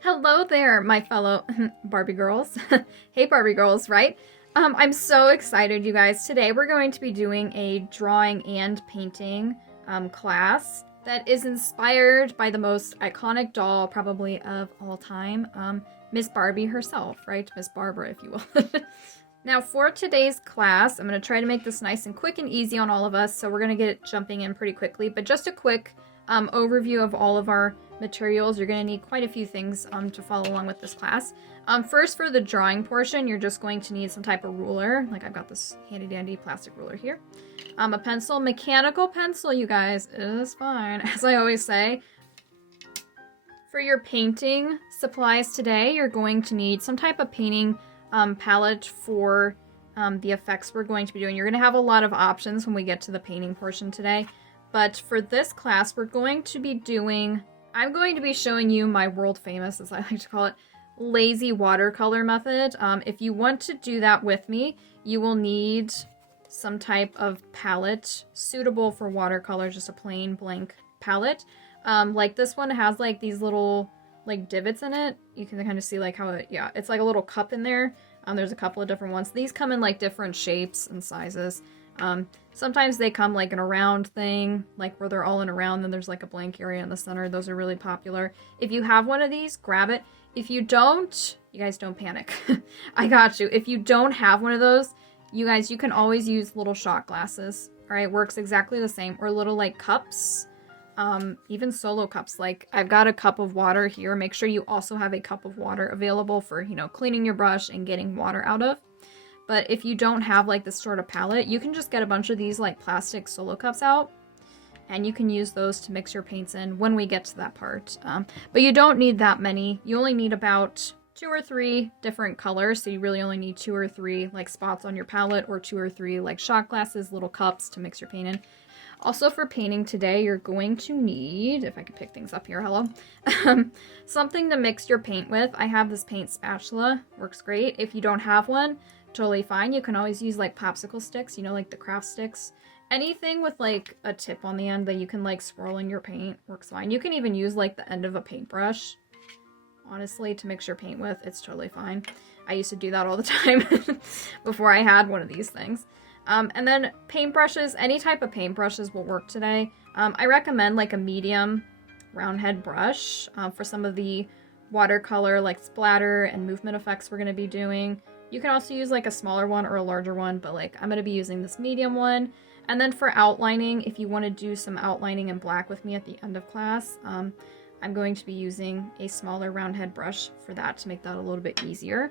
Hello there, my fellow Barbie girls. Hey, Barbie girls, right? I'm so excited, you guys. Today we're going to be doing a drawing and painting class that is inspired by the most iconic doll, probably of all time, Miss Barbie herself, right? Miss Barbara, if you will. Now, for today's class, I'm going to try to make this nice and quick and easy on all of us, so we're going to get jumping in pretty quickly. But just a quick overview of all of our materials. You're going to need quite a few things to follow along with this class. First, for the drawing portion, you're just going to need some type of ruler. Like I've got this handy dandy plastic ruler here. A pencil, mechanical pencil, you guys, is fine, as I always say. For your painting supplies today, you're going to need some type of painting palette for the effects we're going to be doing. You're going to have a lot of options when we get to the painting portion today. But for this class, we're going to be doing, I'm going to be showing you my world famous, as I like to call it, lazy watercolor method. If you want to do that with me, you will need some type of palette suitable for watercolor, just a plain blank palette. Like this one has like these little like divots in it. You can kind of see like how it, yeah, it's like a little cup in there. There's a couple of different ones. These come in like different shapes and sizes. Sometimes they come like in a round thing, like where they're all in a round, then there's like a blank area in the center. Those are really popular. If you have one of these, grab it. If you don't, you guys don't panic. I got you. If you don't have one of those, you guys, you can always use little shot glasses. All right, works exactly the same. Or little like cups, even solo cups. Like I've got a cup of water here. Make sure you also have a cup of water available for, you know, cleaning your brush and getting water out of. But if you don't have like this sort of palette, you can just get a bunch of these like plastic solo cups out and you can use those to mix your paints in when we get to that part. But you don't need that many. You only need about 2 or 3 different colors. So you really only need 2 or 3 like spots on your palette or 2 or 3 like shot glasses, little cups to mix your paint in. Also for painting today, you're going to need, if I can pick things up here, hello, something to mix your paint with. I have this paint spatula, works great. If you don't have one, totally fine. You can always use like popsicle sticks, you know, like the craft sticks. Anything with like a tip on the end that you can like swirl in your paint works fine. You can even use like the end of a paintbrush, honestly, to mix your paint with. It's totally fine. I used to do that all the time before I had one of these things. And then paintbrushes, any type of paintbrushes will work today. I recommend like a medium round head brush for some of the watercolor like splatter and movement effects we're going to be doing. You can also use like a smaller one or a larger one, but like I'm going to be using this medium one. And then for outlining, if you want to do some outlining in black with me at the end of class, I'm going to be using a smaller round head brush for that to make that a little bit easier.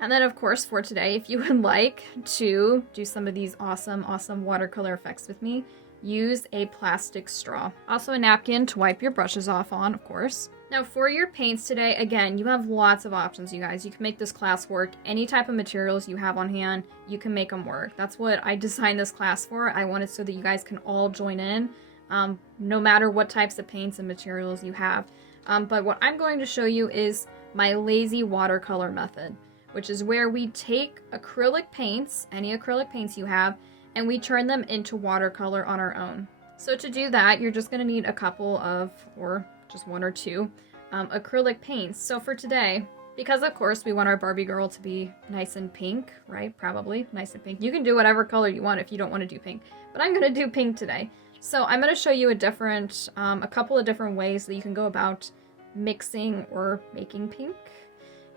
And then of course for today, if you would like to do some of these awesome watercolor effects with me, use a plastic straw. Also a napkin to wipe your brushes off on, of course. Now for your paints today, again, you have lots of options, you guys. You can make this class work. Any type of materials you have on hand, you can make them work. That's what I designed this class for. I want it so that you guys can all join in, no matter what types of paints and materials you have. But what I'm going to show you is my lazy watercolor method, which is where we take acrylic paints, any acrylic paints you have, and we turn them into watercolor on our own. So to do that, you're just going to need a couple of, or just 1 or 2 acrylic paints. So for today, because of course we want our Barbie girl to be nice and pink, right? Probably nice and pink. You can do whatever color you want if you don't want to do pink, but I'm going to do pink today. So I'm going to show you a couple of different ways that you can go about mixing or making pink.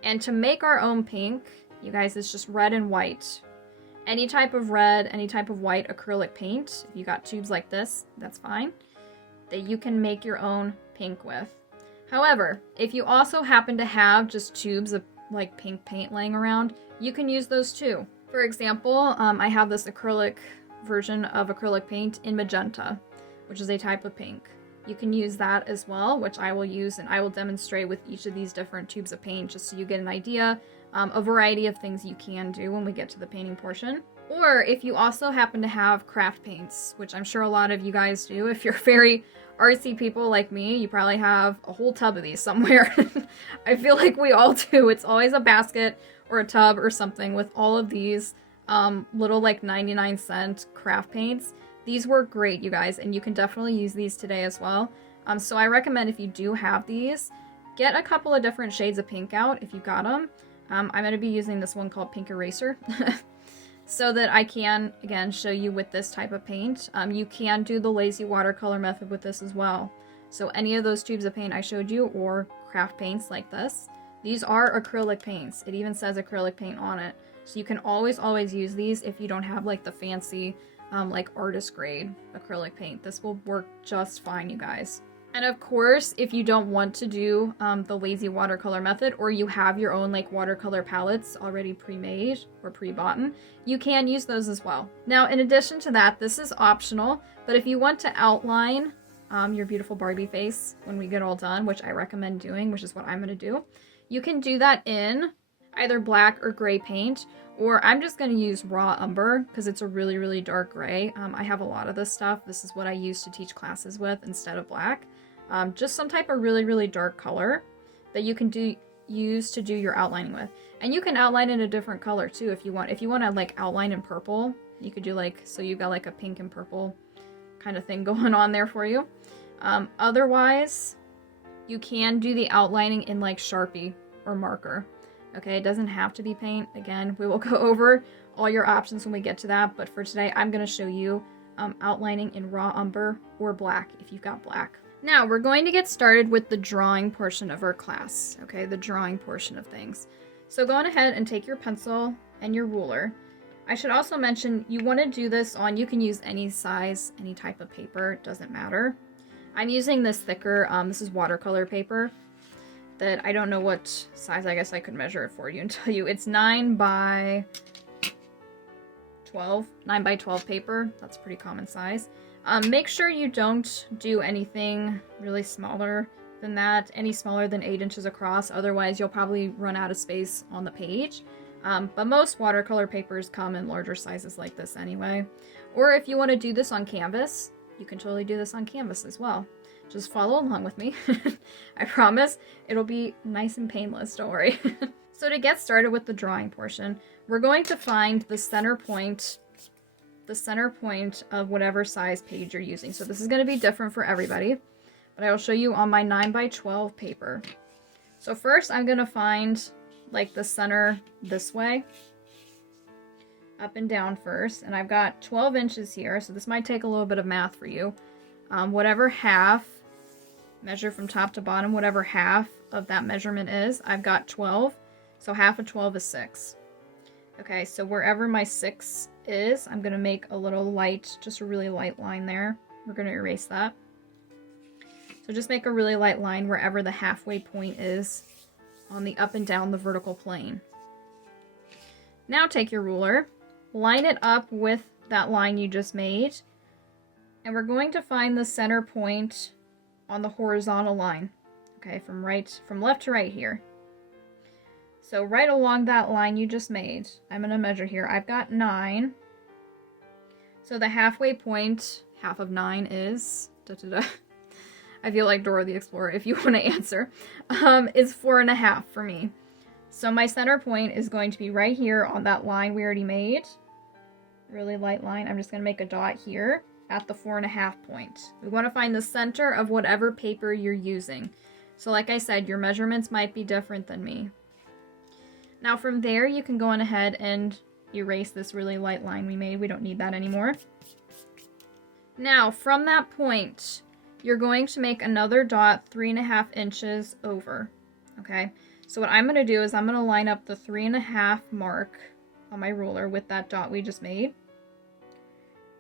And to make our own pink, you guys, it's just red and white. Any type of red, any type of white acrylic paint, if you got tubes like this, that's fine, that you can make your own pink with. However, if you also happen to have just tubes of like pink paint laying around, you can use those too. For example, I have this acrylic version of acrylic paint in magenta, which is a type of pink. You can use that as well, which I will use, and I will demonstrate with each of these different tubes of paint just so you get an idea, a variety of things you can do when we get to the painting portion. Or if you also happen to have craft paints, which I'm sure a lot of you guys do. If you're very artsy people like me, you probably have a whole tub of these somewhere. I feel like we all do. It's always a basket or a tub or something with all of these little like 99-cent craft paints. These work great, you guys, and you can definitely use these today as well. So I recommend if you do have these, get a couple of different shades of pink out if you got them. I'm going to be using this one called Pink Eraser so that I can, again, show you with this type of paint. You can do the lazy watercolor method with this as well. So any of those tubes of paint I showed you, or craft paints like this, these are acrylic paints. It even says acrylic paint on it. So you can always use these if you don't have like the fancy like artist grade acrylic paint. This will work just fine, you guys. And of course, if you don't want to do the lazy watercolor method, or you have your own like watercolor palettes already pre-made or pre-bought, you can use those as well. Now, in addition to that, this is optional, but if you want to outline your beautiful Barbie face when we get all done, which I recommend doing, which is what I'm going to do, you can do that in either black or gray paint, or I'm just going to use raw umber because it's a really dark gray. I have a lot of this stuff. This is what I use to teach classes with instead of black. Just some type of really dark color that you can use to do your outlining with. And you can outline in a different color too if you want. If you want to like outline in purple, you could do like, so you've got like a pink and purple kind of thing going on there for you. Otherwise, you can do the outlining in like Sharpie or marker. Okay, it doesn't have to be paint. Again, we will go over all your options when we get to that, but for today, I'm going to show you outlining in raw umber or black if you've got black. Now, we're going to get started with the drawing portion of our class, okay, the drawing portion of things. So go on ahead and take your pencil and your ruler. I should also mention, you want to do this on, you can use any size, any type of paper, it doesn't matter. I'm using this thicker, this is watercolor paper, that I don't know what size, I guess I could measure it for you and tell you. It's 9 by 12 paper. That's a pretty common size. Make sure you don't do anything really smaller than that, any smaller than 8 inches across, otherwise you'll probably run out of space on the page. But most watercolor papers come in larger sizes like this anyway. Or if you want to do this on canvas, you can totally do this on canvas as well. Just follow along with me. I promise it'll be nice and painless, don't worry. So to get started with the drawing portion, we're going to find the center point of whatever size page you're using. So this is going to be different for everybody, but I will show you on my 9 by 12 paper. So first I'm going to find like the center this way, up and down first, and I've got 12 inches here, so this might take a little bit of math for you. Whatever half, measure from top to bottom, whatever half of that measurement is, I've got 12, so half of 12 is 6. Okay, so wherever my 6 is, I'm going to make a little light, just a really light line there. We're going to erase that. So just make a really light line wherever the halfway point is on the up and down the vertical plane. Now take your ruler, line it up with that line you just made, and we're going to find the center point on the horizontal line. Okay, from left to right here. So right along that line you just made, I'm going to measure here. I've got 9. So the halfway point, half of 9 is, I feel like Dora the Explorer if you want to answer, is 4.5 for me. So my center point is going to be right here on that line we already made. Really light line. I'm just going to make a dot here at the 4.5 point. We want to find the center of whatever paper you're using. So like I said, your measurements might be different than me. Now from there, you can go on ahead and erase this really light line we made. We don't need that anymore. Now from that point, you're going to make another dot 3.5 inches over. Okay, so what I'm going to do is I'm going to line up the 3.5 mark on my ruler with that dot we just made.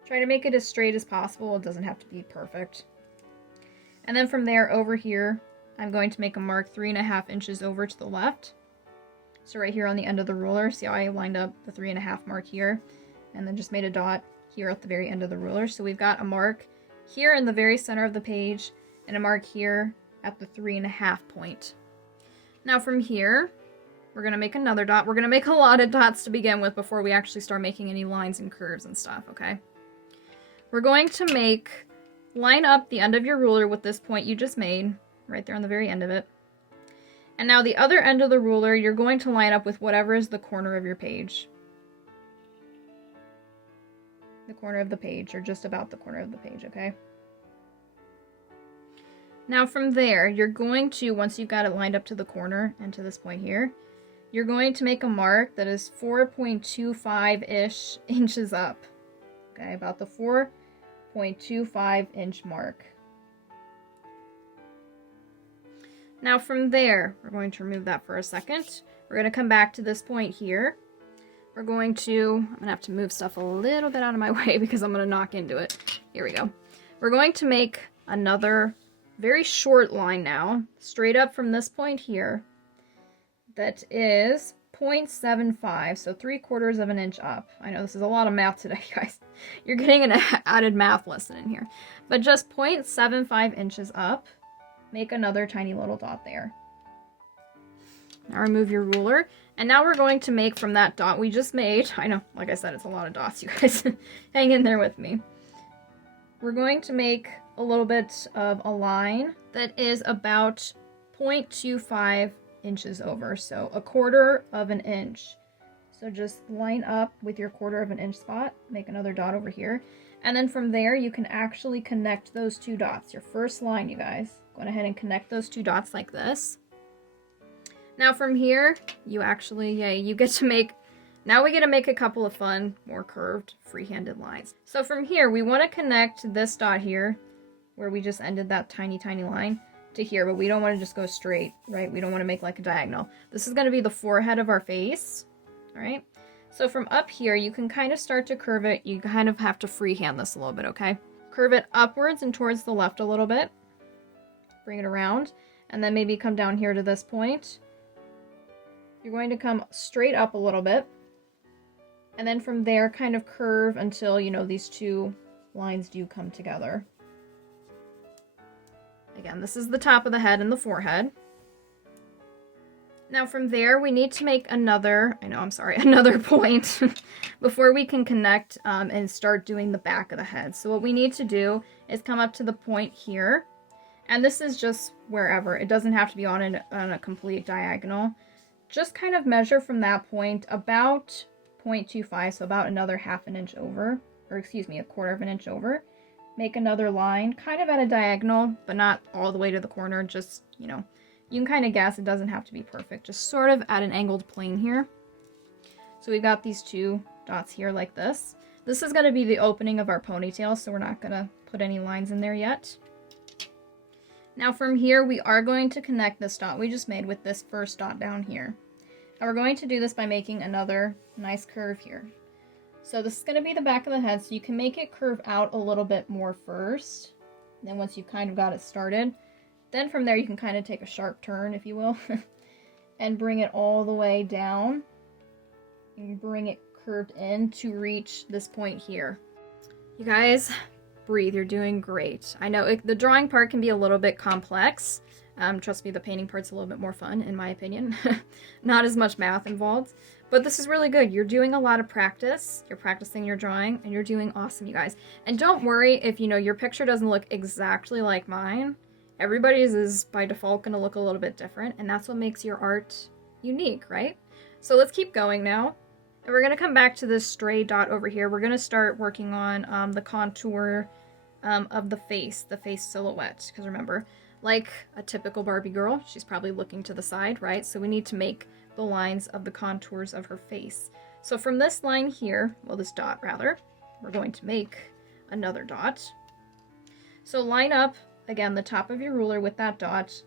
Try to make it as straight as possible. It doesn't have to be perfect. And then from there over here, I'm going to make a mark 3.5 inches over to the left. So right here on the end of the ruler, see how I lined up the 3.5 mark here, and then just made a dot here at the very end of the ruler. So we've got a mark here in the very center of the page, and a mark here at the 3.5 point. Now from here, we're going to make another dot. We're going to make a lot of dots to begin with before we actually start making any lines and curves and stuff, okay? We're going to line up the end of your ruler with this point you just made, right there on the very end of it. And now the other end of the ruler, you're going to line up with whatever is the corner of your page. The corner of the page, or just about the corner of the page, okay? Now from there, you're going to, once you've got it lined up to the corner and to this point here, you're going to make a mark that is 4.25-ish inches up. Okay, about the 4.25 inch mark. Now from there, we're going to remove that for a second. We're going to come back to this point here. I'm going to have to move stuff a little bit out of my way because I'm going to knock into it. Here we go. We're going to make another very short line now, straight up from this point here. That is 0.75, so 3/4 of an inch up. I know this is a lot of math today, guys. You're getting an added math lesson in here. But just 0.75 inches up, make another tiny little dot there. Now remove your ruler, and now we're going to make from that dot we just made, I know, like I said, it's a lot of dots, you guys. Hang in there with me. We're going to make a little bit of a line that is about 0.25 inches over, so 1/4 of an inch. So just line up with your 1/4 of an inch spot, make another dot over here, and then from there you can actually connect those two dots. Your first line, you guys, go ahead and connect those two dots like this. Now from here, you actually, you get to make, now we get to make a couple of fun, more curved, free-handed lines. So from here, we want to connect this dot here, where we just ended that tiny line, to here, but we don't want to just go straight, right? We don't want to make like a diagonal. This is going to be the forehead of our face, all right? So from up here, you can kind of start to curve it. You kind of have to freehand this a little bit, okay? Curve it upwards and towards the left a little bit. Bring it around, and then maybe come down here to this point. You're going to come straight up a little bit, and then from there kind of curve until, you know, these two lines do come together. Again, this is the top of the head and the forehead. Now from there, we need to make another point before we can connect and start doing the back of the head. So what we need to do is come up to the point here, and this is just wherever. It doesn't have to be on a complete diagonal. Just kind of measure from that point about 0.25, so about another 1/2 inch over, or excuse me, 1/4 of an inch over. Make another line, kind of at a diagonal, but not all the way to the corner, just, you know, you can kind of guess, it doesn't have to be perfect, just sort of at an angled plane here. So we've got these two dots here like this. This is going to be the opening of our ponytail, so we're not going to put any lines in there yet. Now from here, we are going to connect this dot we just made with this first dot down here. And we're going to do this by making another nice curve here. So this is going to be the back of the head, so you can make it curve out a little bit more first. And then once you've kind of got it started, then from there you can kind of take a sharp turn, if you will, and bring it all the way down. And bring it curved in to reach this point here. You guys, breathe, you're doing great. I know the drawing part can be a little bit complex. Trust me, the painting part's a little bit more fun, in my opinion. Not as much math involved. But this is really good. You're doing a lot of practice. You're practicing your drawing, and you're doing awesome, you guys. And don't worry if, you know, your picture doesn't look exactly like mine. Everybody's is, by default, going to look a little bit different, and that's what makes your art unique, right? So let's keep going now. And we're going to come back to this stray dot over here. We're going to start working on the contour of the face silhouette. Because remember, like a typical Barbie girl, she's probably looking to the side, right? So we need to make the lines of the contours of her face. So from this line here, well, this dot rather, we're going to make another dot. So line up, again, the top of your ruler with that dot,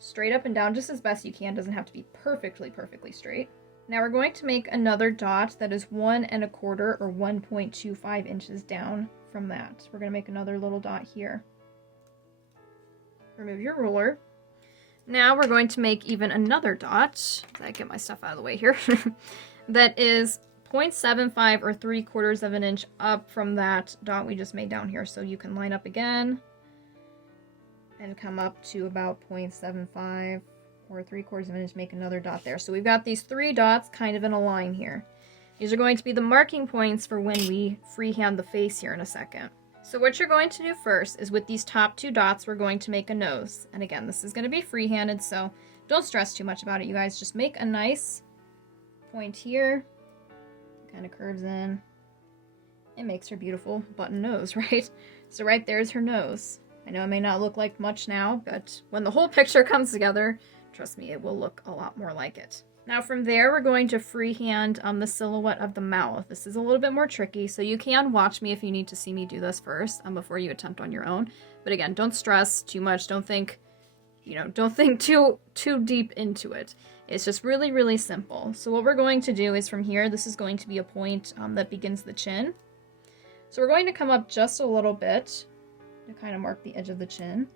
straight up and down just as best you can. Doesn't have to be perfectly straight. Now we're going to make another dot that is 1 1/4 or 1.25 inches down from that. We're going to make another little dot here. Remove your ruler. Now we're going to make even another dot. I get my stuff out of the way here. That is 0.75 or 3/4 of an inch up from that dot we just made down here. So you can line up again and come up to about 0.75 or 3/4 of an inch, make another dot there. So we've got these 3 dots kind of in a line here. These are going to be the marking points for when we freehand the face here in a second. So what you're going to do first is with these top 2 dots, we're going to make a nose. And again, this is going to be free-handed, so don't stress too much about it, you guys. Just make a nice point here. Kind of curves in. It makes her beautiful button nose, right? So right there's her nose. I know it may not look like much now, but when the whole picture comes together, trust me, it will look a lot more like it. Now from there, we're going to freehand the silhouette of the mouth. This is a little bit more tricky, so you can watch me if you need to see me do this first before you attempt on your own. But again, don't stress too much. Don't think, don't think too deep into it. It's just really, really simple. So what we're going to do is from here, this is going to be a point that begins the chin. So we're going to come up just a little bit to kind of mark the edge of the chin.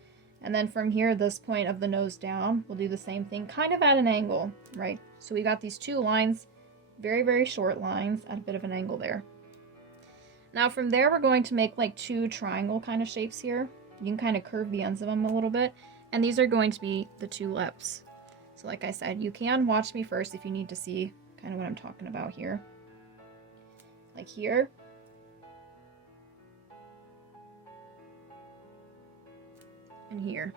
And then from here, this point of the nose down, we'll do the same thing, kind of at an angle, right? So we got these two lines, very, very short lines at a bit of an angle there. Now from there, we're going to make like two triangle kind of shapes here. You can kind of curve the ends of them a little bit. And these are going to be the two lips. So like I said, you can watch me first if you need to see kind of what I'm talking about here. Like here. And here.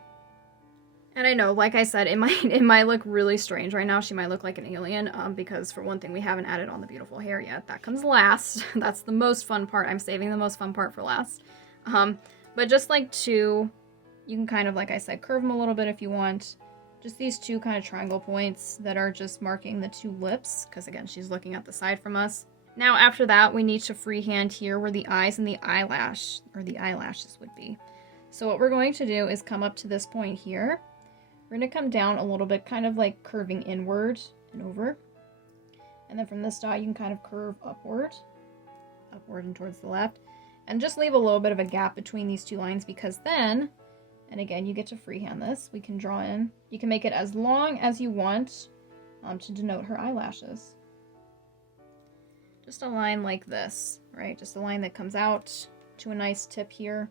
And I know, like I said, it might look really strange right now. She might look like an alien because for one thing, we haven't added on the beautiful hair yet. That comes last. That's the most fun part. I'm saving the most fun part for last. But just like two, you can kind of, like I said, curve them a little bit if you want. Just these two kind of triangle points that are just marking the two lips, because again, she's looking at the side from us. Now after that, we need to freehand here where the eyes and the eyelash, or the eyelashes would be. So what we're going to do is come up to this point here. We're going to come down a little bit, kind of like curving inward and over. And then from this dot, you can kind of curve upward and towards the left. And just leave a little bit of a gap between these two lines because then, and again, you get to freehand this. We can draw in. You can make it as long as you want to denote her eyelashes. Just a line like this, right? Just a line that comes out to a nice tip here.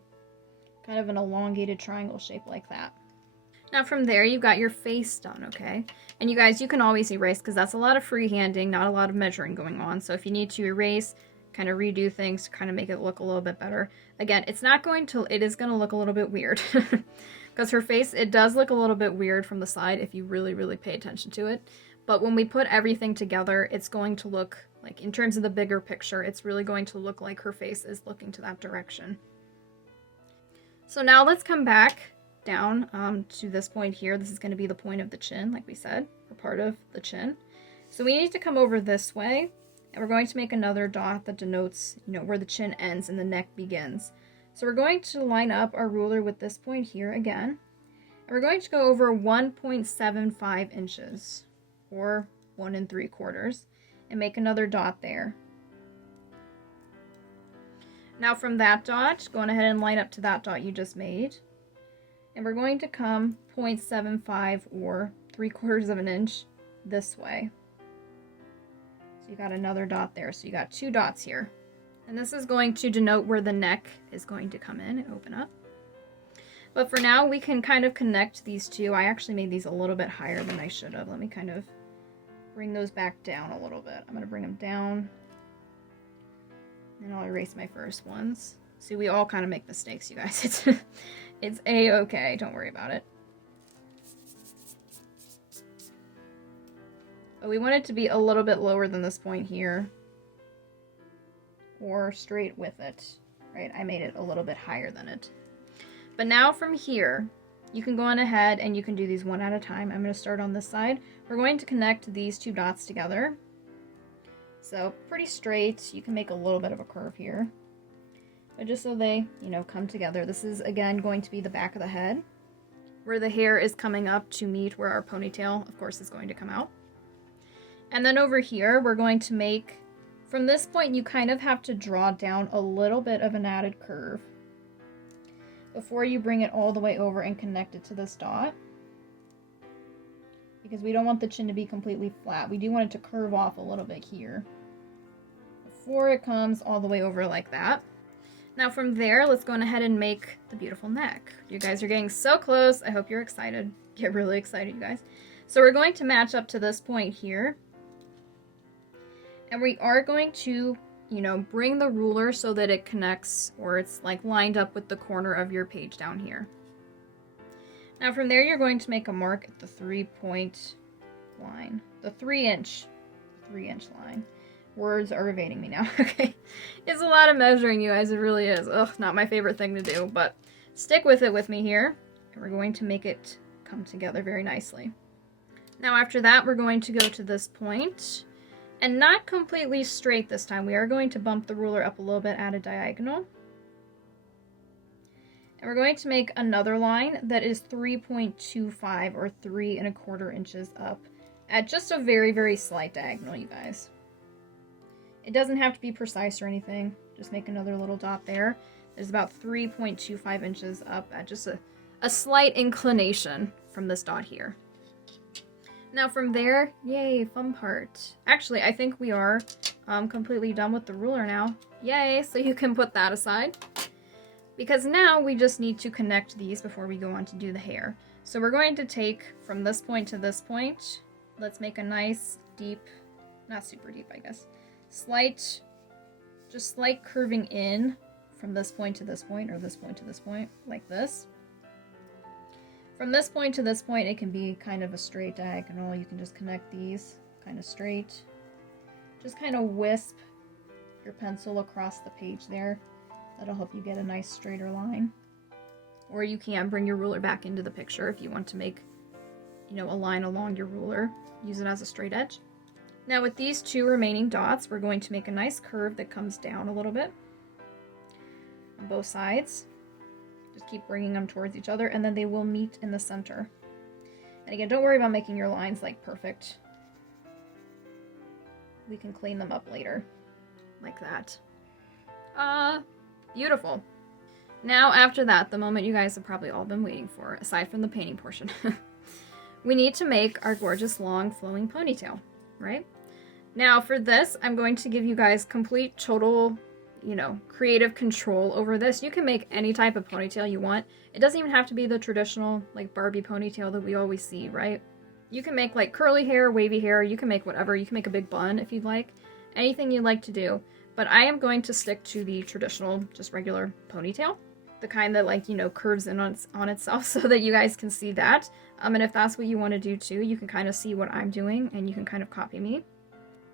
Kind of an elongated triangle shape like that. Now from there, you've got your face done, okay? And you guys, you can always erase because that's a lot of freehanding, not a lot of measuring going on. So if you need to erase, kind of redo things to kind of make it look a little bit better. Again, it is going to look a little bit weird because her face, it does look a little bit weird from the side if you really, really pay attention to it. But when we put everything together, it's going to look like, in terms of the bigger picture, it's really going to look like her face is looking to that direction. So now let's come back down to this point here. This is going to be the point of the chin, like we said, or part of the chin. So we need to come over this way, and we're going to make another dot that denotes, where the chin ends and the neck begins. So we're going to line up our ruler with this point here again, and we're going to go over 1.75 inches, or 1 3/4, and make another dot there. Now from that dot, going ahead and line up to that dot you just made. And we're going to come 0.75 or 3/4 of an inch this way. So you got another dot there. So you got two dots here. And this is going to denote where the neck is going to come in and open up. But for now, we can kind of connect these two. I actually made these a little bit higher than I should have. Let me kind of bring those back down a little bit. I'm going to bring them down. And I'll erase my first ones. See, we all kind of make mistakes, you guys. It's a-okay. Don't worry about it. But we want it to be a little bit lower than this point here. Or straight with it. Right? I made it a little bit higher than it. But now from here, you can go on ahead and you can do these one at a time. I'm going to start on this side. We're going to connect these two dots together. So pretty straight. You can make a little bit of a curve here. But just so they, come together. This is, again, going to be the back of the head, where the hair is coming up to meet where our ponytail, of course, is going to come out. And then over here, we're going to make, from this point, you kind of have to draw down a little bit of an added curve before you bring it all the way over and connect it to this dot. Because we don't want the chin to be completely flat. We do want it to curve off a little bit here before it comes all the way over like that. Now from there, let's go on ahead and make the beautiful neck. You guys are getting so close. I hope you're excited. Get really excited, you guys. So we're going to match up to this point here. And we are going to, bring the ruler so that it connects, or it's like lined up with the corner of your page down here. Now from there, you're going to make a mark at the 3-point line, the 3-inch line. Words are evading me now. Okay, it's a lot of measuring, you guys. It really is. Ugh, not my favorite thing to do, but stick with it with me here, and we're going to make it come together very nicely. Now after that, we're going to go to this point, and not completely straight this time. We are going to bump the ruler up a little bit at a diagonal. And we're going to make another line that is 3.25 or 3¼ inches up at just a very, very slight diagonal, you guys. It doesn't have to be precise or anything. Just make another little dot there. There's about 3.25 inches up at just a slight inclination from this dot here. Now from there, yay, fun part. Actually, I think we are completely done with the ruler now. Yay, so you can put that aside. Because now we just need to connect these before we go on to do the hair. So we're going to take from this point to this point. Let's make a nice deep, not super deep, I guess. Just slight curving in from this point to this point, or this point to this point, like this. From this point to this point, it can be kind of a straight diagonal. You can just connect these kind of straight. Just kind of wisp your pencil across the page there. That'll help you get a nice straighter line. Or you can bring your ruler back into the picture if you want to make, you know, a line along your ruler. Use it as a straight edge. Now with these two remaining dots, we're going to make a nice curve that comes down a little bit on both sides. Just keep bringing them towards each other, and then they will meet in the center. And again, don't worry about making your lines like perfect. We can clean them up later, like that. Beautiful. Now after that, the moment you guys have probably all been waiting for, aside from the painting portion, we need to make our gorgeous long flowing ponytail, right? Now for this, I'm going to give you guys complete, total, you know, creative control over this. You can make any type of ponytail you want. It doesn't even have to be the traditional, like, Barbie ponytail that we always see, right? You can make, like, curly hair, wavy hair. You can make whatever. You can make a big bun if you'd like. Anything you'd like to do. But I am going to stick to the traditional, just regular ponytail. The kind that, like, you know, curves in on itself so that you guys can see that. And if that's what you want to do too, you can kind of see what I'm doing and you can kind of copy me.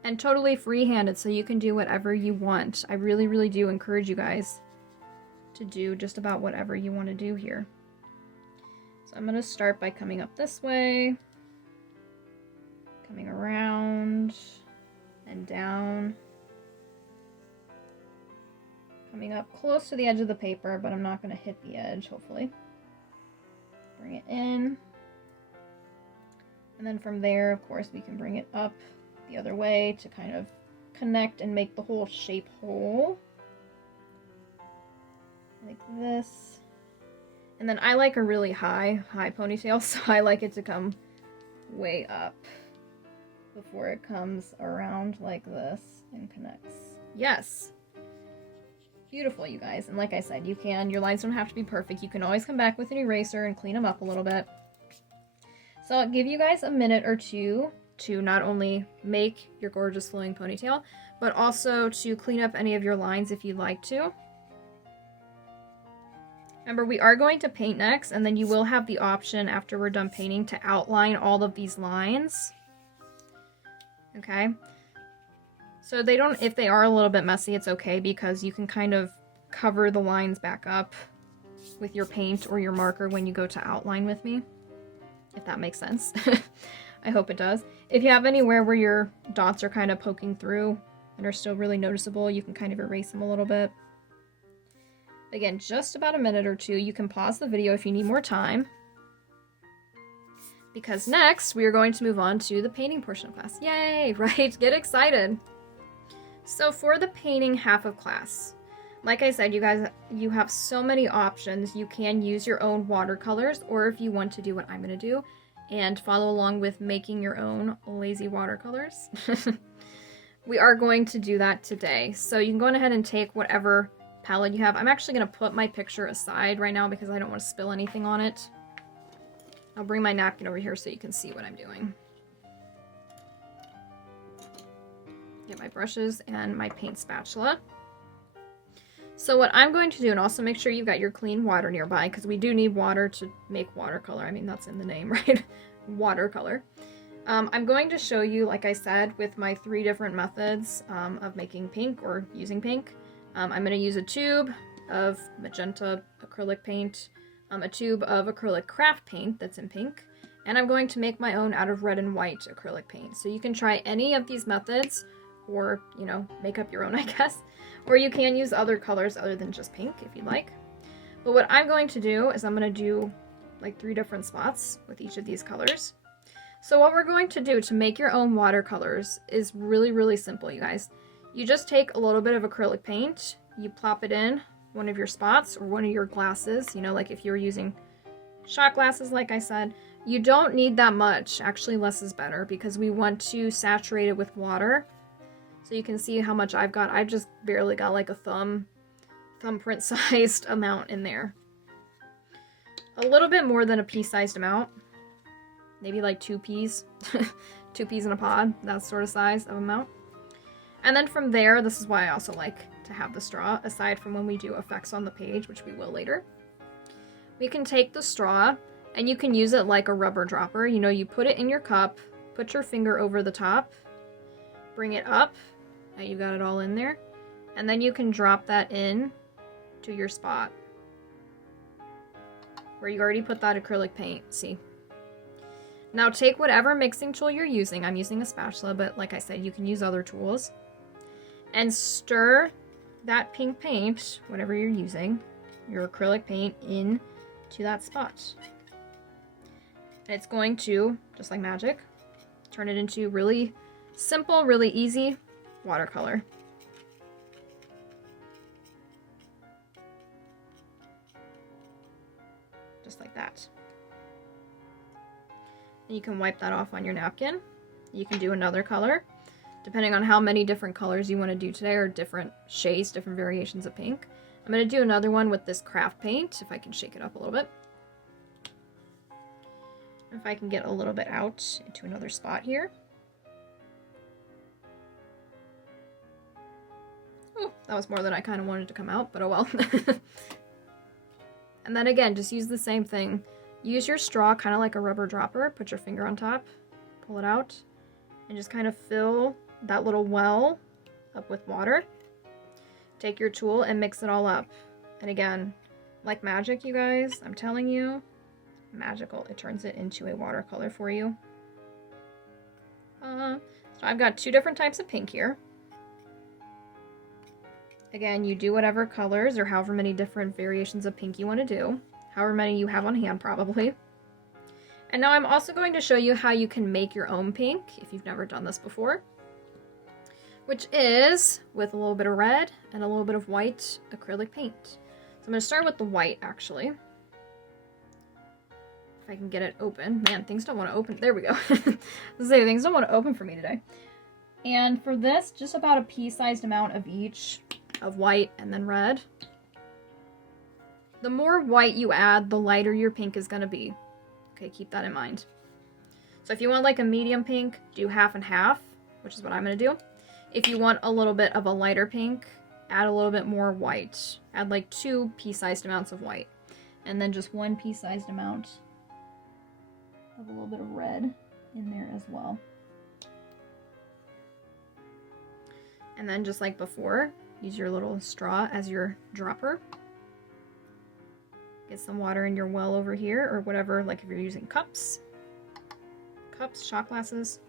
And totally free-handed, so you can do whatever you want. I really, really do encourage you guys to do just about whatever you want to do here. So I'm going to start by coming up this way, coming around and down, coming up close to the edge of the paper, but I'm not going to hit the edge, hopefully. Bring it in. And then from there, of course, we can bring it up the other way to kind of connect and make the whole shape whole. Like this. And then I like a really high ponytail, so I like it to come way up before it comes around like this and connects. Yes! Beautiful, you guys. And like I said, your lines don't have to be perfect. You can always come back with an eraser and clean them up a little bit. So I'll give you guys a minute or two to not only make your gorgeous flowing ponytail, but also to clean up any of your lines if you'd like to. Remember, we are going to paint next, and then you will have the option after we're done painting to outline all of these lines. Okay? So if they are a little bit messy, it's okay, because you can kind of cover the lines back up with your paint or your marker when you go to outline with me, if that makes sense. I hope it does. If you have anywhere where your dots are kind of poking through and are still really noticeable, you can kind of erase them a little bit. Again, just about a minute or two. You can pause the video if you need more time, because next we are going to move on to the painting portion of class. Yay, right? Get excited. So for the painting half of class, like I said, you guys, you have so many options. You can use your own watercolors, or if you want to do what I'm going to do and follow along with making your own lazy watercolors, we are going to do that today. So you can go ahead and take whatever palette you have. I'm actually going to put my picture aside right now because I don't want to spill anything on it. I'll bring my napkin over here so you can see what I'm doing. Get my brushes and my paint spatula. So what I'm going to do, and also make sure you've got your clean water nearby, because we do need water to make watercolor. I mean, that's in the name, right? Watercolor. I'm going to show you, like I said, with my 3 different methods of making pink or using pink. I'm going to use a tube of magenta acrylic paint. a tube of acrylic craft paint that's in pink, and I'm going to make my own out of red and white acrylic paint. So you can try any of these methods, or, you know, make up your own, I guess. Or you can use other colors other than just pink if you'd like. But what I'm going to do is I'm going to do like 3 different spots with each of these colors. So what we're going to do to make your own watercolors is really, really simple, you guys. You just take a little bit of acrylic paint, you plop it in one of your spots or one of your glasses, you know, like if you were using shot glasses, like I said. You don't need that much. Actually, less is better because we want to saturate it with water. So you can see how much I've got. I've just barely got like a thumbprint sized amount in there. A little bit more than a pea sized amount. Maybe like 2 peas. 2 peas in a pod. That sort of size of amount. And then from there, this is why I also like to have the straw, aside from when we do effects on the page, which we will later. We can take the straw and you can use it like a rubber dropper. You know, you put it in your cup, put your finger over the top, bring it up. Now you got it all in there. And then you can drop that in to your spot where you already put that acrylic paint. See? Now take whatever mixing tool you're using. I'm using a spatula, but like I said, you can use other tools. And stir that pink paint, whatever you're using, your acrylic paint, in to that spot. And it's going to, just like magic, turn it into really simple, really easy watercolor. Just like that. And you can wipe that off on your napkin. You can do another color, depending on how many different colors you want to do today, or different shades, different variations of pink. I'm going to do another one with this craft paint, if I can shake it up a little bit. If I can get a little bit out into another spot here. Oh, that was more than I kind of wanted to come out, but oh well. And then again, just use the same thing. Use your straw kind of like a rubber dropper. Put your finger on top, pull it out, and just kind of fill that little well up with water. Take your tool and mix it all up. And again, like magic, you guys, I'm telling you, magical. It turns it into a watercolor for you. So I've got 2 different types of pink here. Again, you do whatever colors or however many different variations of pink you want to do. However many you have on hand, probably. And now I'm also going to show you how you can make your own pink, if you've never done this before. Which is with a little bit of red and a little bit of white acrylic paint. So I'm going to start with the white, actually. If I can get it open. Man, things don't want to open. There we go. Things don't want to open for me today. And for this, just about a pea-sized amount of each, of white and then red. The more white you add, the lighter your pink is going to be. Okay, keep that in mind. So if you want like a medium pink, do half and half, which is what I'm going to do. If you want a little bit of a lighter pink, add a little bit more white. Add like 2 pea-sized amounts of white. And then just 1 pea-sized amount of a little bit of red in there as well. And then just like before, use your little straw as your dropper. Get some water in your well over here, or whatever, like if you're using cups, shot glasses.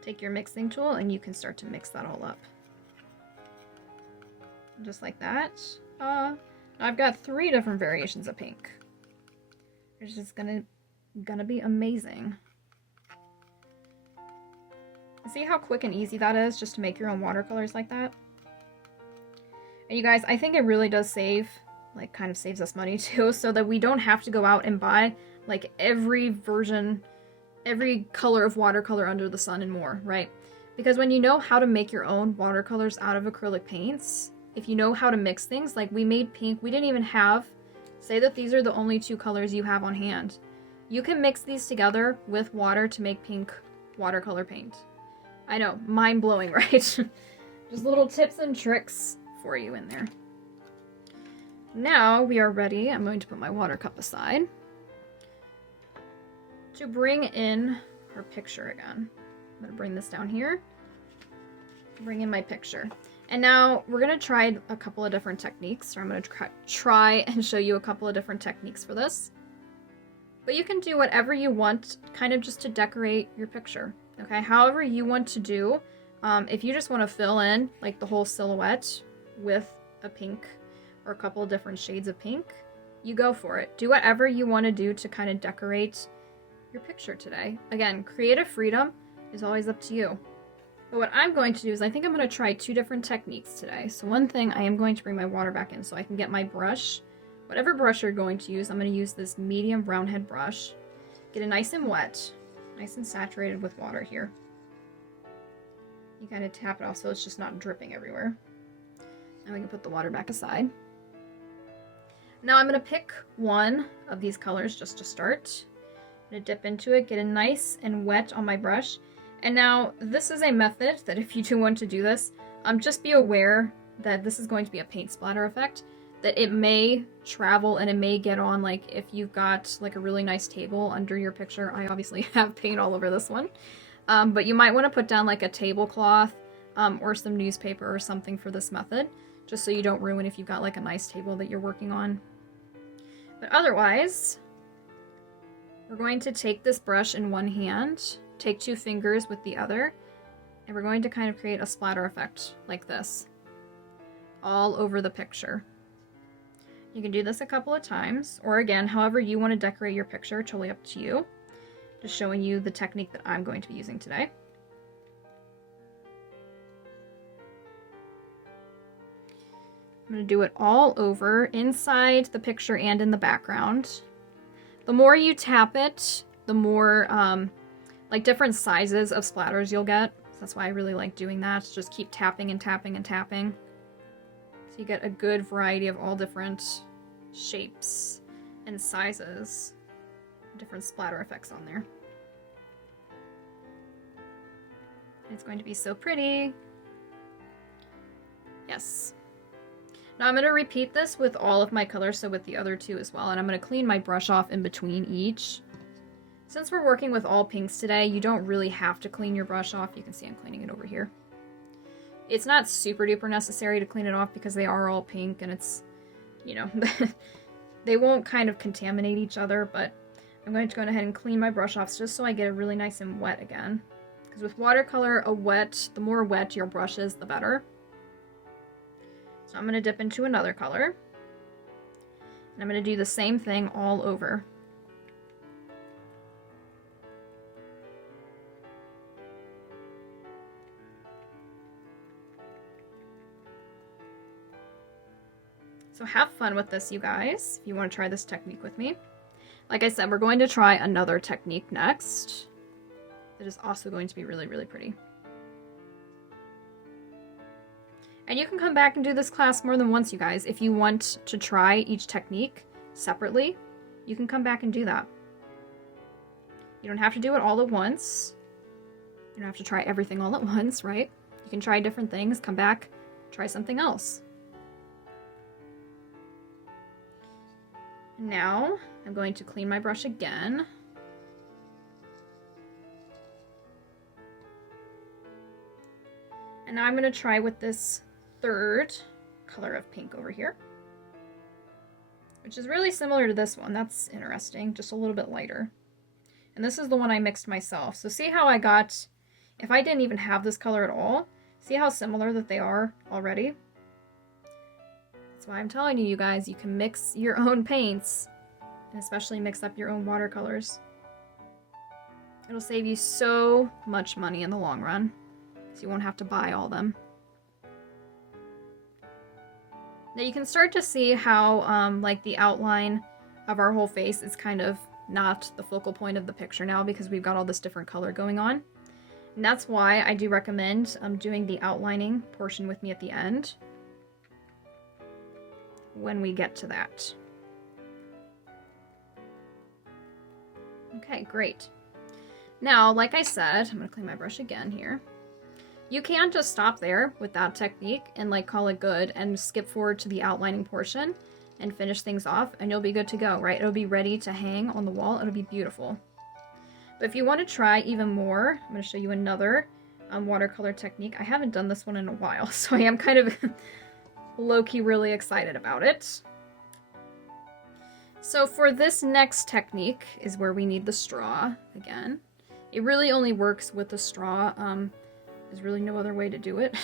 Take your mixing tool and you can start to mix that all up. Just like that. I've got 3 different variations of pink. It's just gonna be amazing. See how quick and easy that is just to make your own watercolors like that? And you guys, I think it really does save, like kind of saves us money too, so that we don't have to go out and buy like every version, every color of watercolor under the sun and more, right? Because when you know how to make your own watercolors out of acrylic paints, if you know how to mix things, like we made pink, we didn't even have, say that these are the only 2 colors you have on hand. You can mix these together with water to make pink watercolor paint. I know, mind-blowing, right? Just little tips and tricks for you in there. Now we are ready. I'm going to put my water cup aside to bring in our picture again. I'm going to bring this down here, bring in my picture. And now we're going to try a couple of different techniques, or I'm going to try and show you a couple of different techniques for this. But you can do whatever you want, kind of just to decorate your picture, okay? However you want to do. If you just want to fill in like the whole silhouette with a pink or a couple of different shades of pink, you go for it. Do whatever you want to do to kind of decorate your picture today. Again, creative freedom is always up to you. But what I'm going to do is I think I'm going to try 2 different techniques today. So one thing, I am going to bring my water back in so I can get my brush. Whatever brush you're going to use, I'm going to use this medium brown head brush. Get it nice and wet, nice and saturated with water here. You kind of tap it off so it's just not dripping everywhere. And we can put the water back aside. Now I'm going to pick one of these colors just to start. I'm going to dip into it, get it nice and wet on my brush. And now this is a method that if you do want to do this, just be aware that this is going to be a paint splatter effect. That it may travel and it may get on, like if you've got like a really nice table under your picture. I obviously have paint all over this one. But you might want to put down like a tablecloth or some newspaper or something for this method, just so you don't ruin if you've got like a nice table that you're working on. But otherwise, we're going to take this brush in one hand, take 2 fingers with the other, and we're going to kind of create a splatter effect like this, all over the picture. You can do this a couple of times, or again, however you want to decorate your picture, totally up to you. Just showing you the technique that I'm going to be using today. I'm going to do it all over, inside the picture and in the background. The more you tap it, the more like different sizes of splatters you'll get. So that's why I really like doing that. Just keep tapping and tapping and tapping. So you get a good variety of all different shapes and sizes. Different splatter effects on there. It's going to be so pretty. Yes. Now I'm going to repeat this with all of my colors, so with the other 2 as well, and I'm going to clean my brush off in between each. Since we're working with all pinks today, you don't really have to clean your brush off. You can see I'm cleaning it over here. It's not super duper necessary to clean it off because they are all pink and it's, you know, they won't kind of contaminate each other, but I'm going to go ahead and clean my brush off just so I get it really nice and wet again. Because with watercolor, the more wet your brush is, the better. So I'm going to dip into another color. And I'm going to do the same thing all over. So have fun with this, you guys, if you want to try this technique with me. Like I said, we're going to try another technique next. That is also going to be really, really pretty. And you can come back and do this class more than once, you guys. If you want to try each technique separately, you can come back and do that. You don't have to do it all at once. You don't have to try everything all at once, right? You can try different things, come back, try something else. Now, I'm going to clean my brush again. And now I'm going to try with this 3rd color of pink over here, which is really similar to this one. That's interesting, just a little bit lighter. And this is the one I mixed myself. So see how I got, if I didn't even have this color at all, see how similar that they are already? That's why I'm telling you, you guys, you can mix your own paints, and especially mix up your own watercolors. It'll save you so much money in the long run, so you won't have to buy all them. Now you can start to see how like the outline of our whole face is kind of not the focal point of the picture now because we've got all this different color going on. And that's why I do recommend doing the outlining portion with me at the end when we get to that. Okay, great. Now, like I said, I'm going to clean my brush again here. You can just stop there with that technique and like call it good and skip forward to the outlining portion and finish things off and you'll be good to go, right? It'll be ready to hang on the wall. It'll be beautiful. But if you want to try even more, I'm going to show you another watercolor technique. I haven't done this one in a while, so I am kind of low-key really excited about it. So for this next technique is where we need the straw again. It really only works with the straw. There's really no other way to do it.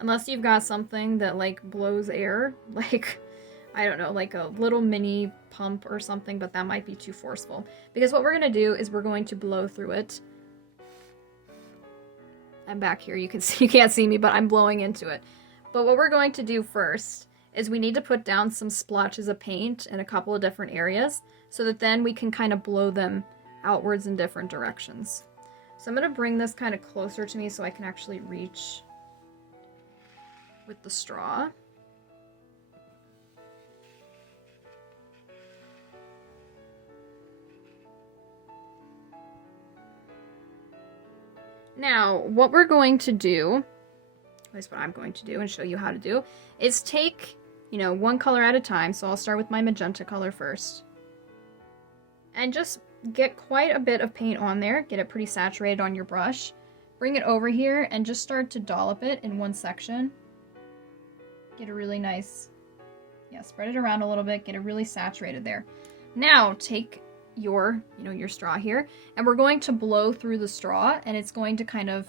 Unless you've got something that like blows air, like, I don't know, like a little mini pump or something, but that might be too forceful. Because what we're gonna do is we're going to blow through it. I'm back here, you can't see me, but I'm blowing into it. But what we're going to do first is we need to put down some splotches of paint in a couple of different areas so that then we can kind of blow them outwards in different directions. So I'm going to bring this kind of closer to me so I can actually reach with the straw. Now, what we're going to do, at least what I'm going to do and show you how to do, is take, you know, one color at a time. So I'll start with my magenta color first. And just get quite a bit of paint on there. Get it pretty saturated on your brush. Bring it over here and just start to dollop it in one section. Get a really nice, spread it around a little bit. Get it really saturated there. Now take your, your straw here, and we're going to blow through the straw, and it's going to kind of,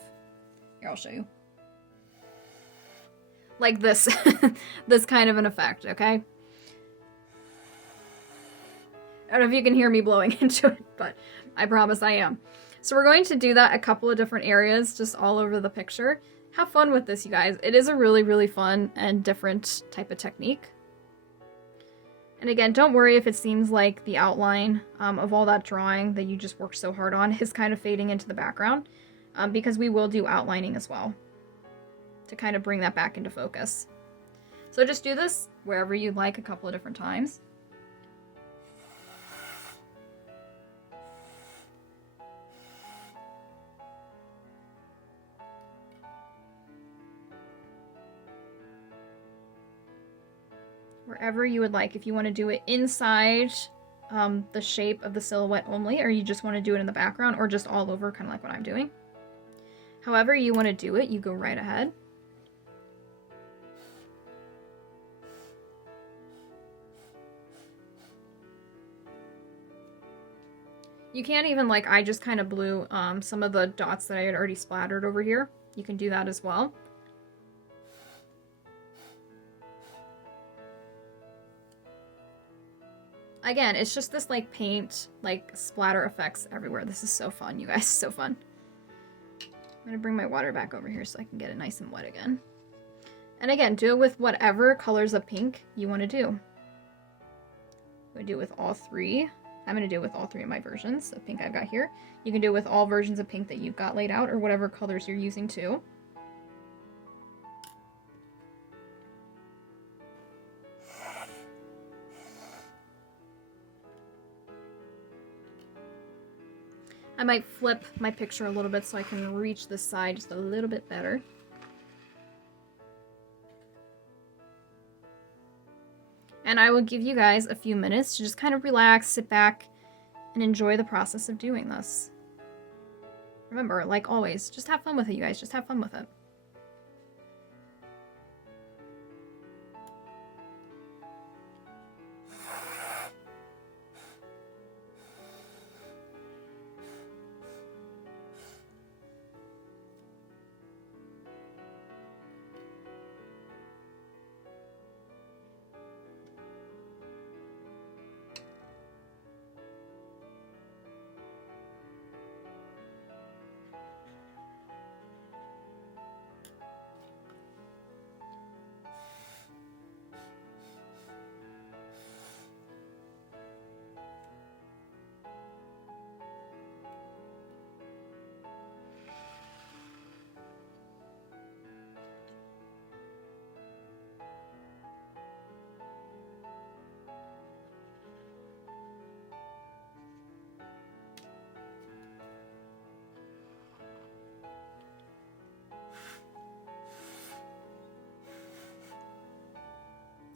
here, I'll show you. Like this, this kind of an effect, okay? I don't know if you can hear me blowing into it, but I promise I am. So we're going to do that a couple of different areas, just all over the picture. Have fun with this, you guys. It is a really, really fun and different type of technique. And again, don't worry if it seems like the outline of all that drawing that you just worked so hard on is kind of fading into the background, because we will do outlining as well to kind of bring that back into focus. So just do this wherever you'd like a couple of different times. Wherever you would like. If you want to do it inside the shape of the silhouette only, or you just want to do it in the background, or just all over, kind of like what I'm doing. However you want to do it, you go right ahead. You can't even, like, I just kind of blew some of the dots that I had already splattered over here. You can do that as well. Again, it's just this, like, paint, like, splatter effects everywhere. This is so fun, you guys. So fun. I'm gonna bring my water back over here so I can get it nice and wet again. And again, do it with whatever colors of pink you want to do. I'm gonna do it with all three. I'm gonna do it with all three of my versions of pink I've got here. You can do it with all versions of pink that you've got laid out, or whatever colors you're using too. I might flip my picture a little bit so I can reach this side just a little bit better. And I will give you guys a few minutes to just kind of relax, sit back, and enjoy the process of doing this. Remember, like always, just have fun with it, you guys. Just have fun with it.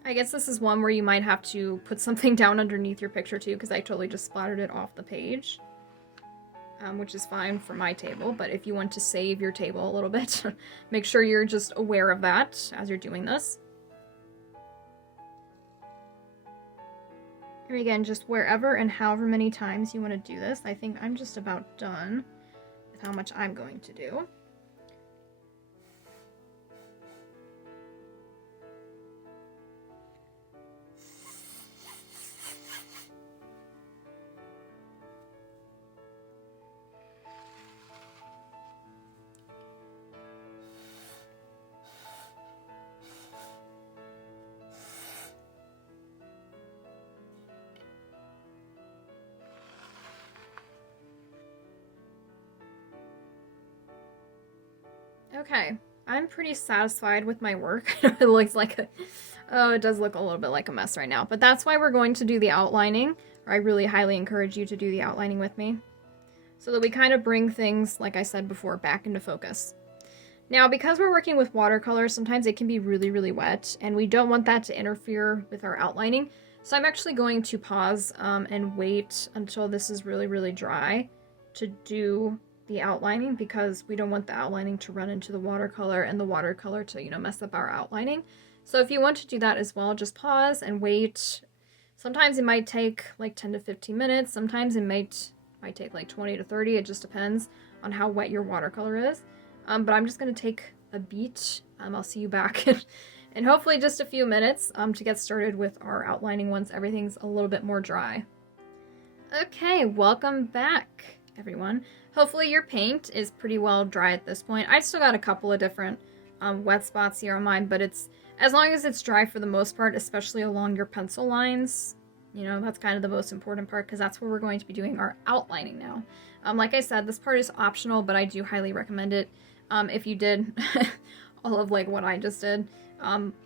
I guess this is one where you might have to put something down underneath your picture too, because I totally just splattered it off the page. which is fine for my table, but if you want to save your table a little bit, make sure you're just aware of that as you're doing this. And again, just wherever and however many times you want to do this. I think I'm just about done with how much I'm going to do. Okay, I'm pretty satisfied with my work. It looks like oh, it does look a little bit like a mess right now, but that's why we're going to do the outlining. I really highly encourage you to do the outlining with me so that we kind of bring things, like I said before, back into focus. Now, because we're working with watercolor, sometimes it can be really, really wet, and we don't want that to interfere with our outlining. So I'm actually going to pause and wait until this is really, really dry to do the outlining, because we don't want the outlining to run into the watercolor and the watercolor to, you know, mess up our outlining. So if you want to do that as well, just pause and wait. Sometimes it might take like 10 to 15 minutes. Sometimes it might take like 20 to 30. It just depends on how wet your watercolor is. But I'm just going to take a beat. I'll see you back in hopefully just a few minutes to get started with our outlining once everything's a little bit more dry. Okay, welcome back, everyone. Hopefully your paint is pretty well dry at this point. I still got a couple of different wet spots here on mine, but it's as long as it's dry for the most part, especially along your pencil lines, you know, that's kind of the most important part, because that's where we're going to be doing our outlining now. Like I said, this part is optional, but I do highly recommend it. If you did all of like what I just did,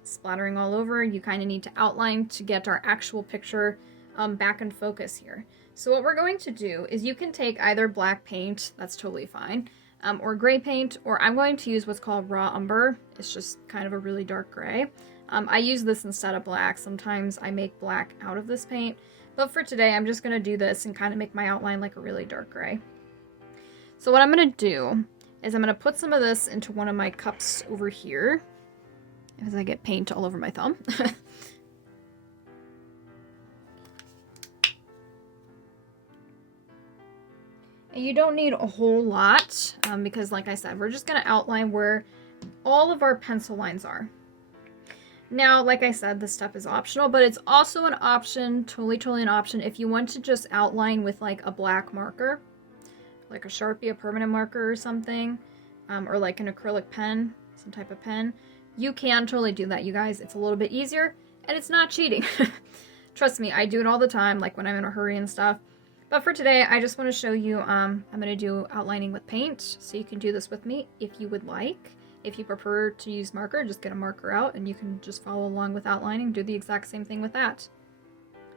splattering all over, you kind of need to outline to get our actual picture back in focus here. So what we're going to do is you can take either black paint, that's totally fine, or gray paint, or I'm going to use what's called raw umber. It's just kind of a really dark gray. I use this instead of black. Sometimes I make black out of this paint, but for today I'm just going to do this and kind of make my outline like a really dark gray. So what I'm going to do is I'm going to put some of this into one of my cups over here, as I get paint all over my thumb. And you don't need a whole lot because, like I said, we're just going to outline where all of our pencil lines are. Now, like I said, this stuff is optional, but it's also an option, totally an option, if you want to just outline with like a black marker, like a Sharpie, a permanent marker or something, or like an acrylic pen, some type of pen. You can totally do that, you guys. It's a little bit easier, and it's not cheating. Trust me, I do it all the time, like when I'm in a hurry and stuff. But for today, I just want to show you, I'm going to do outlining with paint, so you can do this with me if you would like. If you prefer to use marker, just get a marker out and you can just follow along with outlining, do the exact same thing with that.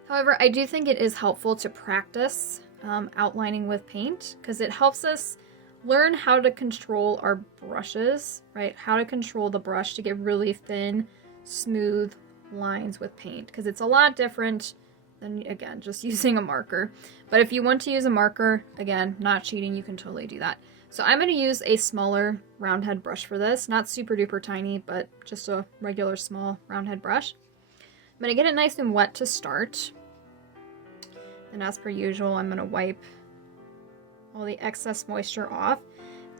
However, I do think it is helpful to practice outlining with paint, because it helps us learn how to control our brushes, right? How to control the brush to get really thin, smooth lines with paint, because it's a lot different than, again, just using a marker. But if you want to use a marker, again, not cheating, you can totally do that. So I'm going to use a smaller round head brush for this, not super duper tiny, but just a regular small round head brush. I'm going to get it nice and wet to start. And as per usual, I'm going to wipe all the excess moisture off.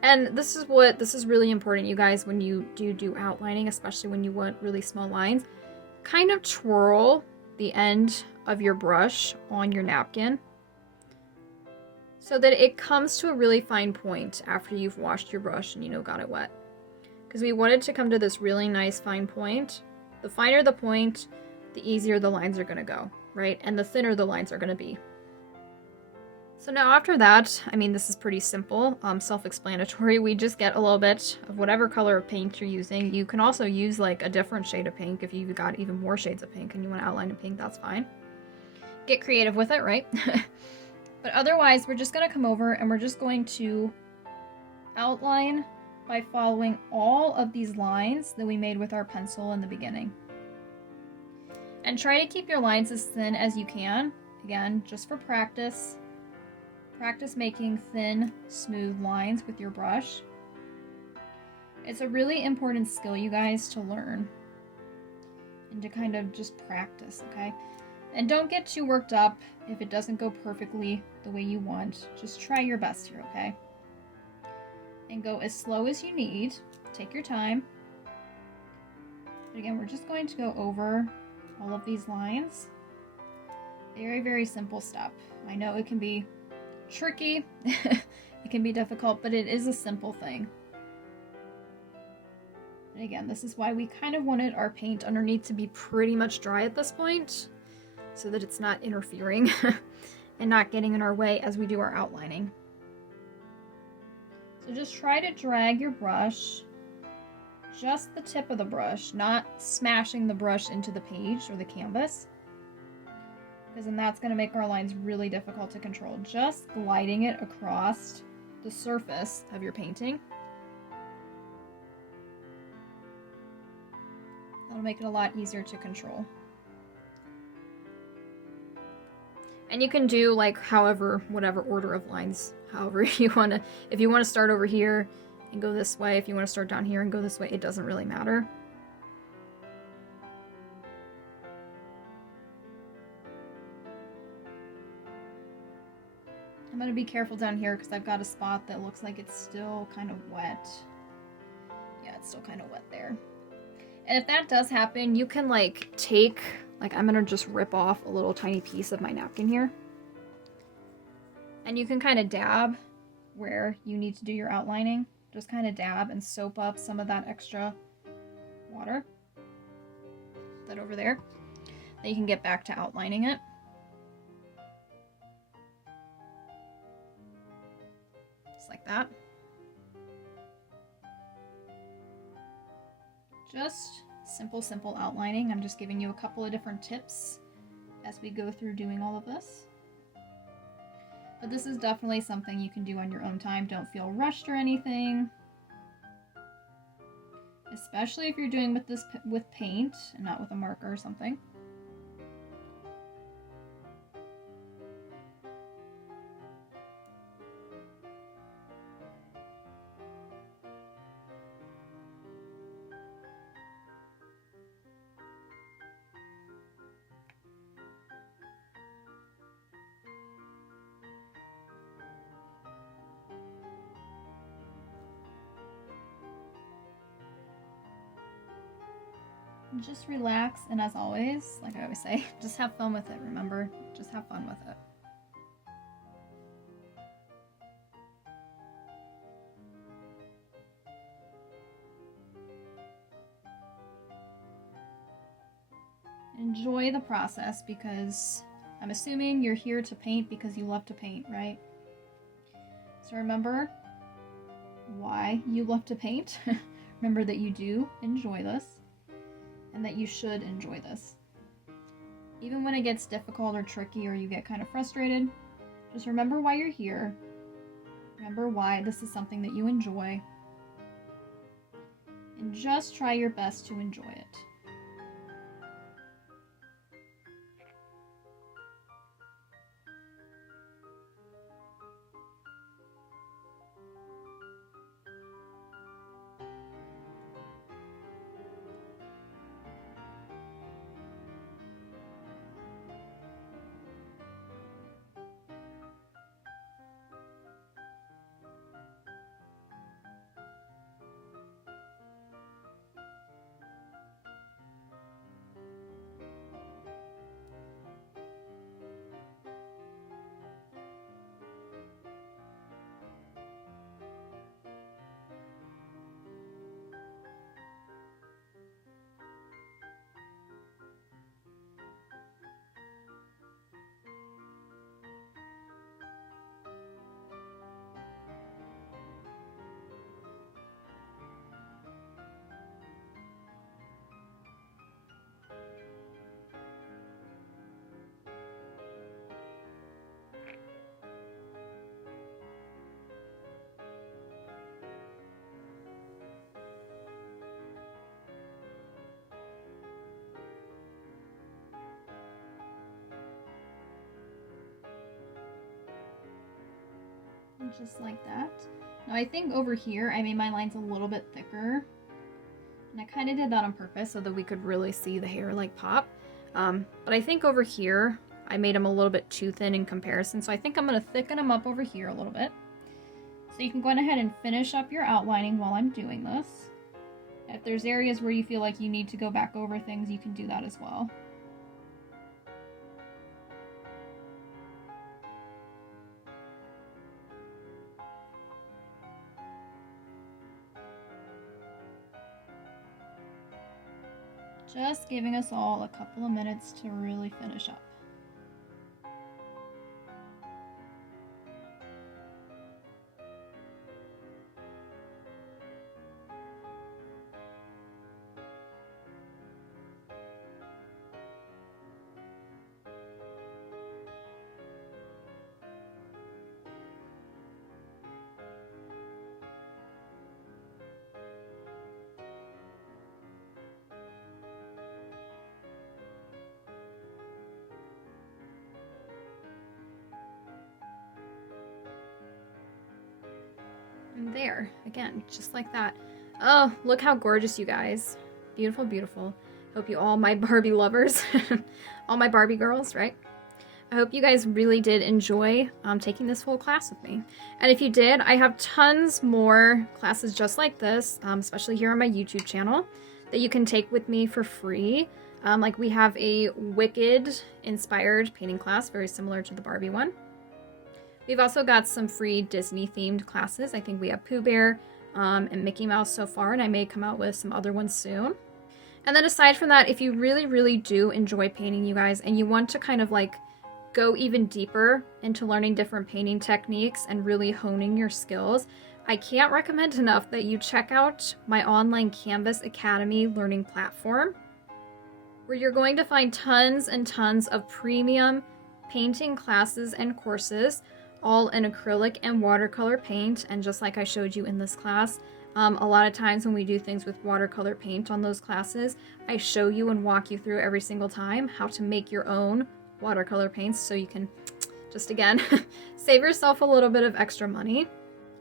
And this is really important, you guys, when you do outlining, especially when you want really small lines. Kind of twirl the end of your brush on your napkin so that it comes to a really fine point after you've washed your brush and, you know, got it wet. Because we want it to come to this really nice fine point. The finer the point, the easier the lines are going to go, right? And the thinner the lines are going to be. So now after that, I mean, this is pretty simple, self-explanatory. We just get a little bit of whatever color of paint you're using. You can also use like a different shade of pink if you've got even more shades of pink and you want to outline in pink, that's fine. Get creative with it, right? But otherwise, we're just going to come over and we're just going to outline by following all of these lines that we made with our pencil in the beginning. And try to keep your lines as thin as you can. Again, just for practice. Practice making thin, smooth lines with your brush. It's a really important skill, you guys, to learn and to kind of just practice, okay? And don't get too worked up if it doesn't go perfectly the way you want. Just try your best here, okay? And go as slow as you need. Take your time. But again, we're just going to go over all of these lines. Very, very simple step. I know it can be tricky, it can be difficult, but it is a simple thing. And again, this is why we kind of wanted our paint underneath to be pretty much dry at this point, so that it's not interfering and not getting in our way as we do our outlining. So just try to drag your brush, just the tip of the brush, not smashing the brush into the page or the canvas, because then that's going to make our lines really difficult to control. Just gliding it across the surface of your painting. That'll make it a lot easier to control. And you can do like however, whatever order of lines, however you want to. If you want to start over here and go this way, if you want to start down here and go this way, it doesn't really matter. I'm going to be careful down here because I've got a spot that looks like it's still kind of wet. Yeah, it's still kind of wet there. And if that does happen, you can like take, like I'm going to just rip off a little tiny piece of my napkin here. And you can kind of dab where you need to do your outlining. Just kind of dab and soap up some of that extra water. That over there. Then you can get back to outlining it. Like that. Just simple outlining. I'm just giving you a couple of different tips as we go through doing all of this. But this is definitely something you can do on your own time. Don't feel rushed or anything. Especially if you're doing with paint and not with a marker or something. Just relax, and as always, like I always say, just have fun with it, remember? Just have fun with it. Enjoy the process, because I'm assuming you're here to paint because you love to paint, right? So remember why you love to paint. Remember that you do enjoy this. And that you should enjoy this. Even when it gets difficult or tricky or you get kind of frustrated, just remember why you're here. Remember why this is something that you enjoy. And just try your best to enjoy it. just like that. Now I think over here I made my lines a little bit thicker. And I kind of did that on purpose so that we could really see the hair like pop. But I think over here I made them a little bit too thin in comparison. So I think I'm going to thicken them up over here a little bit. So you can go ahead and finish up your outlining while I'm doing this. If there's areas where you feel like you need to go back over things, you can do that as well. Just giving us all a couple of minutes to really finish up. And there, again, just like that. Oh, look how gorgeous, you guys. Beautiful, beautiful. Hope you all, my Barbie lovers, all my Barbie girls, right? I hope you guys really did enjoy taking this whole class with me. And if you did, I have tons more classes just like this, especially here on my YouTube channel, that you can take with me for free. Like we have a Wicked-inspired painting class, very similar to the Barbie one. We've also got some free Disney-themed classes. I think we have Pooh Bear and Mickey Mouse so far, and I may come out with some other ones soon. And then aside from that, if you really, really do enjoy painting, you guys, and you want to kind of like go even deeper into learning different painting techniques and really honing your skills, I can't recommend enough that you check out my online Canvas Academy learning platform, where you're going to find tons and tons of premium painting classes and courses, all in acrylic and watercolor paint. And just like I showed you in this class, a lot of times when we do things with watercolor paint on those classes, I show you and walk you through every single time how to make your own watercolor paints, so you can just, again, save yourself a little bit of extra money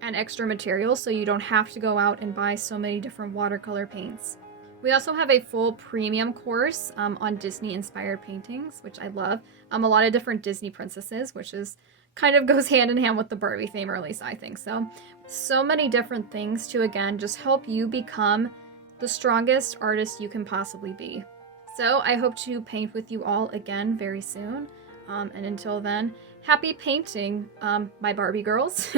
and extra materials so you don't have to go out and buy so many different watercolor paints. We also have a full premium course on Disney-inspired paintings, which I love. A lot of different Disney princesses, which is kind of goes hand in hand with the Barbie theme, or at least I think so. So many different things to, again, just help you become the strongest artist you can possibly be. So I hope to paint with you all again very soon. And until then, happy painting, my Barbie girls.